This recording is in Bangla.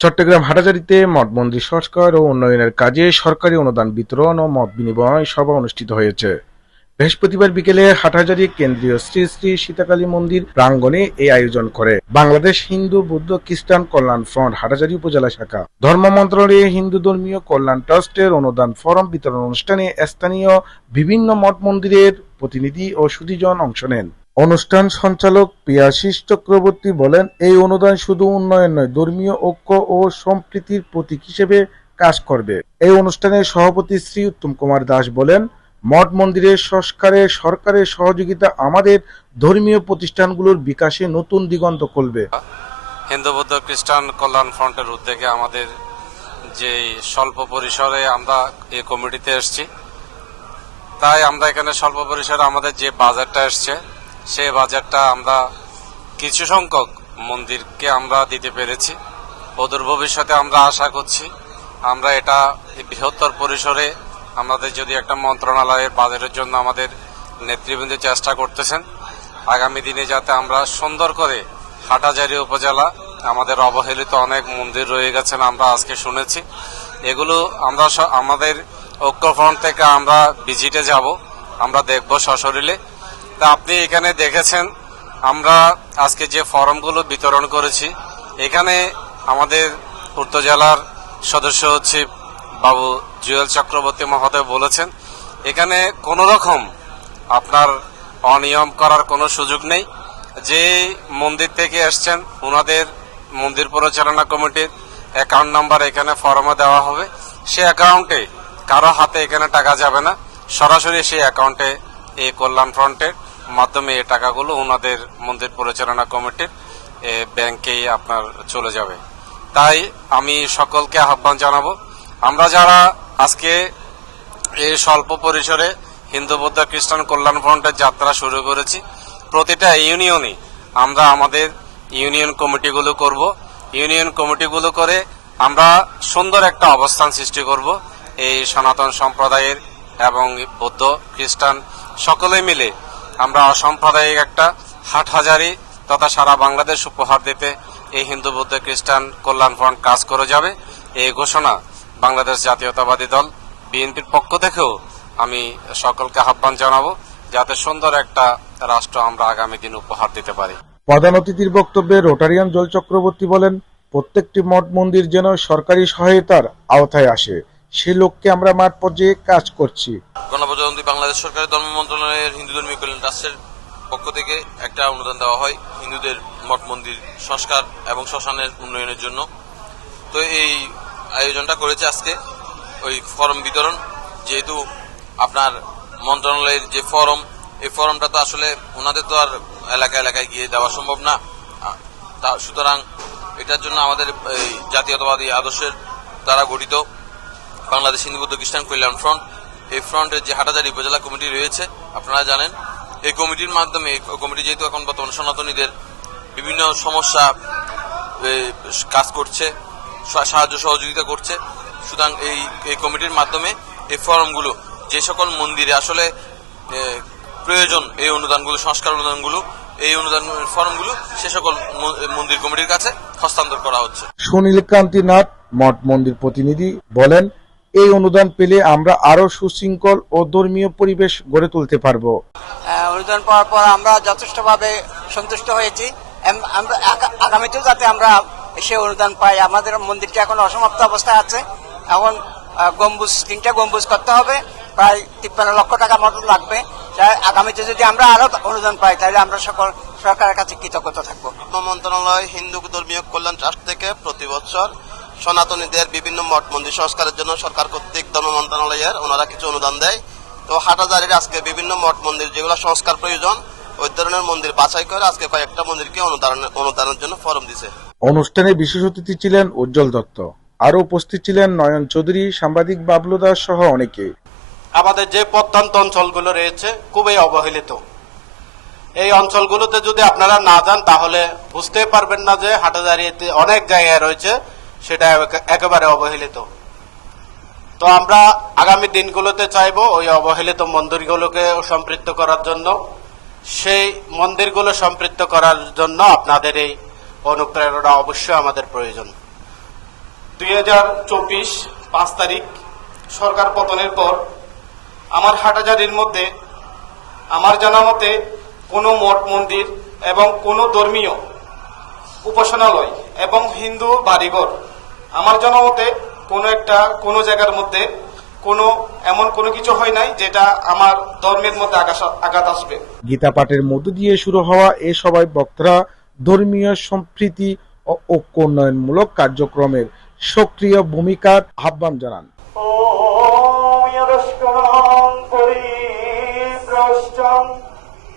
চট্টগ্রাম হাটাজারিতে মঠ মন্দির সংস্কার ও উন্নয়নের কাজে সরকারি অনুদান বিতরণ ও মত বিনিময় সভা অনুষ্ঠিত হয়েছে। বৃহস্পতিবার বিকেলে হাটহাজারী কেন্দ্রীয় শ্রী শ্রী সীতাকালী মন্দির প্রাঙ্গণে এই আয়োজন করে। বাংলাদেশ হিন্দু বৌদ্ধ খ্রিস্টান কল্যাণ ফ্রন্ট হাটহাজারী উপজেলা শাখা। ধর্ম মন্ত্রণালয়ে হিন্দু ধর্মীয় কল্যাণ ট্রাস্টের অনুদান ফরম বিতরণ অনুষ্ঠানে স্থানীয় বিভিন্ন মঠ মন্দিরের প্রতিনিধি ও সুধীজন অংশ নেন। অনুষ্ঠান সঞ্চালক পিয়াশিস চক্রবর্তী বলেন, এই অনুদান শুধু উন্নয়ন নয়, ধর্মীয় ঐক্য ও সম্প্রীতির প্রতীক হিসেবে কাজ করবে। এই অনুষ্ঠানে সভাপতি শ্রী উত্তম কুমার দাস বলেন, মঠ মন্দিরের সংস্কারে সরকারের সহযোগিতা আমাদের ধর্মীয় প্রতিষ্ঠানগুলোর বিকাশে নতুন দিগন্ত খুলবে হিন্দু, বৌদ্ধ, খ্রিস্টান কল্যাণ ফ্রন্টের উদ্যোগে আমাদের যে স্বল্প পরিসরে আমরা এই কমিটিতে এসেছি, তাই আমরা এখানে স্বল্প পরিসরে আমাদের যে বাজারটা এসছে সেই বাজারটা আমরা কিছু সংখ্যক মন্দিরকে আমরা দিতে পেরেছি। অদূর ভবিষ্যতে আমরা আশা করছি আমরা এটা বৃহত্তর পরিসরে আমাদের যদি একটা মন্ত্রণালয়ের বাজারের জন্য আমাদের নেতৃবৃন্দ চেষ্টা করতেছেন, আগামী দিনে যাতে আমরা সুন্দর করে হাটাজারি উপজেলা, আমাদের অবহেলিত অনেক মন্দির রয়ে গেছেন আমরা আজকে শুনেছি। এগুলো আমরা স- আমাদের ঐক্যফ্রন্ট থেকে আমরা ভিজিটে যাব, আমরা দেখব সশরীরে। তা আপনি এখানে দেখেছেন, আমরা আজকে যে ফর্মগুলো বিতরণ করেছি, এখানে আমাদের পূর্ত জেলার সদস্য হচ্ছে বাবু জুয়েল চক্রবর্তী মহোদয় বলেছেন, এখানে কোনো রকম আপনার অনিয়ম করার কোনো সুযোগ নেই। যে মন্দির থেকে এসছেন ওনাদের মন্দির পরিচালনা কমিটির অ্যাকাউন্ট নাম্বার এখানে ফর্মে দেওয়া হবে। সে অ্যাকাউন্টে কারও হাতে এখানে টাকা যাবে না। সরাসরি সেই অ্যাকাউন্টে এই কল্যাণ ফ্রন্টের মাধ্যমে এই টাকাগুলো ওনাদের মন্দির পরিচালনা কমিটির এ, ব্যাংকেই আপনার চলে যাবে। তাই আমি সকলকে আহ্বান জানাব আমরা যারা আজকে এই স্বল্প পরিসরে হিন্দু বৌদ্ধ খ্রিস্টান কল্যাণ ফ্রন্টের যাত্রা শুরু করেছি প্রতিটা ইউনিয়নে আমরা আমাদের ইউনিয়ন কমিটিগুলো করব। ইউনিয়ন কমিটিগুলো করে আমরা সুন্দর একটা অবস্থান সৃষ্টি করব এই সনাতন সম্প্রদায়ের এবং বৌদ্ধ খ্রিস্টান সকলে মিলে। আমরা অসাম্প্রদায়িক একটা হাটহাজারি তথা সারা বাংলাদেশ উপহার দিতে এই হিন্দু, বৌদ্ধ, খ্রিস্টান কল্যাণ ফ্রন্ট কাজ করে যাবে। এই ঘোষণা বাংলাদেশ জাতীয়তাবাদী দল বিএনপির পক্ষ থেকেও আমি সকলকে আহ্বান জানাব যাতে সুন্দর একটা রাষ্ট্র আমরা আগামী দিন উপহার দিতে পারি। প্রধান অতিথির বক্তব্যে রোটারিয়ান জল চক্রবর্তী বলেন, প্রত্যেকটি মঠ মন্দির যেন সরকারি সহায়তার আওতায় আসে। সে লক্ষ্যে আমরা মাঠ পর্যায়ে কাজ করছি। গণপ্রজাতন্ত্রী বাংলাদেশ সরকারের ধর্ম মন্ত্রণালয়ের হিন্দু ধর্মীয় কল্যাণ ট্রাস্টের পক্ষ থেকে একটা অনুদান দেওয়া হয় হিন্দুদের মঠ মন্দির সংস্কার এবং শ্মশানের উন্নয়নের জন্য। তো এই আয়োজনটা করেছে আজকে ওই ফর্ম বিতরণ। যেহেতু আপনার মন্ত্রণালয়ের যে ফর্ম, এই ফর্মটা তো আসলে ওনাদের তো আর এলাকা এলাকায় গিয়ে দেওয়া সম্ভব না। সুতরাং এটার জন্য আমাদের এই জাতীয়তাবাদী আদর্শের দ্বারা গঠিত। বাংলাদেশ হিন্দু বৌদ্ধ খ্রিস্টান কল্যাণ ফ্রন্ট। এই ফ্রন্টের যে হাটাজারি উপজেলা কমিটি রয়েছে, আপনারা জানেন, এই কমিটির মাধ্যমে কমিটি যেহেতু এখন বর্তমান সনাতনীদের বিভিন্ন সমস্যা কাজ করছে সাহায্য সহযোগিতা করছে। সুতরাং এই এই কমিটির মাধ্যমে এই ফর্মগুলো, যে সকল মন্দিরে আসলে প্রয়োজন এই অনুদানগুলো, সংস্কার অনুদানগুলো, এই অনুদান ফর্মগুলো, সে সকল মন্দির কমিটির কাছে হস্তান্তর করা হচ্ছে। সুনীল কান্তি নাথ মঠ মন্দির প্রতিনিধি বলেন এই অনুদান পেলে আমরা আরও সুশৃঙ্খল ও ধর্মীয় পরিবেশ গড়ে তুলতে পারব। আহ, অনুদান পাওয়ার পর আমরা যথেষ্টভাবে সন্তুষ্ট হয়েছি। আমরা আগামীতেও যাতে আমরা সে অনুদান পাই। আমাদের মন্দিরটি এখন অসমাপ্ত অবস্থায় আছে। এখন গম্বুজ তিনটা গম্বুজ করতে হবে। প্রায় তিপ্পান্ন লক্ষ টাকা মতো লাগবে। তাই আগামীতে যদি আমরা আরও অনুদান পাই তাহলে আমরা সকল সরকারের কাছে কৃতজ্ঞতা থাকব। মন্ত্রণালয় হিন্দু ধর্মীয় কল্যাণ ট্রাস্ট থেকে প্রতি বছর সনাতনীদের বিভিন্ন মঠ মন্দির সংস্কারের জন্য সরকার কর্তৃক ধর্ম মন্ত্রণালয়ের ওনারা কিছু অনুদান দেয়। তো হাটাজারির আজকে বিভিন্ন মঠ মন্দির যেগুলো সংস্কার প্রয়োজন ওই ধরনের মন্দির বাছাই করে আজকে কয়েকটা মন্দিরকে অনুদান অনুদানের জন্য ফরম দিছে। অনুষ্ঠানে বিশেষ অতিথি ছিলেন উজ্জ্বল দত্ত। আরও উপস্থিত ছিলেন নয়ন চৌধুরী সাংবাদিক বাবলু দাস সহ অনেকে। আমাদের যে প্রত্যন্ত অঞ্চলগুলো রয়েছে খুবই অবহেলিত। এই অঞ্চলগুলোতে যদি আপনারা না যান তাহলে বুঝতে পারবেন না যে হাটাজারিতে অনেক জায়গায় রয়েছে। সেটা একেবারে অবহেলিত। তো আমরা আগামী দিনগুলোতে চাইব ওই অবহেলিত মন্দিরগুলোকে সম্পৃক্ত করার জন্য। সেই মন্দিরগুলো সম্পৃক্ত করার জন্য আপনাদের এই অনুপ্রেরণা অবশ্যই আমাদের প্রয়োজন। দুই হাজার চব্বিশ পাঁচ তারিখ সরকার পতনের পর আমার হাটাজারির মধ্যে আমার জানা মতে কোনো মঠ মন্দির এবং কোনো ধর্মীয় উপাসনালয় এবং হিন্দু বাড়িঘর আমার জনমতে কোনো একটা কোনো জায়গার মধ্যে কোনো এমন কোনো কিছু হয় নাই যেটা আমার ধর্মের মধ্যে আঘাত আসবে। গীতা পাঠের মধ্য দিয়ে শুরু হওয়া এ সবাই বক্তারা ধর্মীয় সম্প্রীতি ও ঐক্য উন্নয়নমূলক কার্যক্রমের সক্রিয় ভূমিকার আহ্বান জানান। ও